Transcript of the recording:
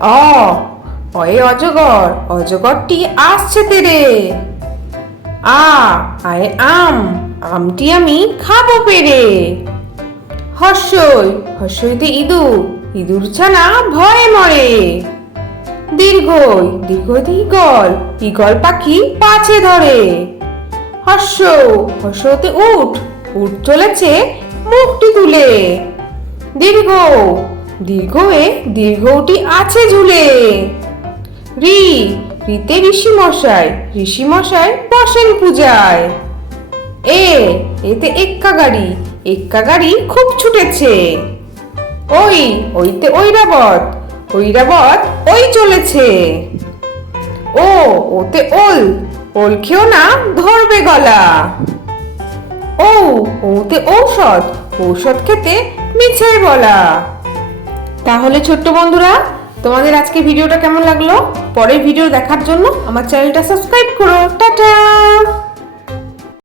অ অয়ে অজগর, অজগরটি আসছে তেরে। আয় আম, আমটি আমি খাবো পেরে। হর্ষই, হর্ষইতে ইঁদুর, ইঁদুর ছানা ভয়ে মরে। দীর্ঘই, দীর্ঘইতে ঈগল, ঈগল পাখি পাছে ধরে। হর্ষ, হর্ষতে উট, উট চলেছে মুখটি তুলে। দীর্ঘ, দীর্ঘয়ে দীর্ঘটি আছে ঝুলে। ঋ, ঋতে ঋষি মশাই, ঋষি মশাই বসেন পূজায়। এতে এক্কা গাড়ি, এক্কা গাড়ি খুব ছুটেছে। ওইতে ঐরাবত, ঐরাবত ওই চলেছে। ওতে ওল, ওল খেও না ধরবে গলা। ওতে ঔষধ, ঔষধ খেতে মিছে বলা। তাহলে ছোট্ট বন্ধুরা, তোমাদের আজকে ভিডিওটা কেমন লাগলো? পরের ভিডিও দেখার জন্য আমার চ্যানেলটা সাবস্ক্রাইব করো। টাটা।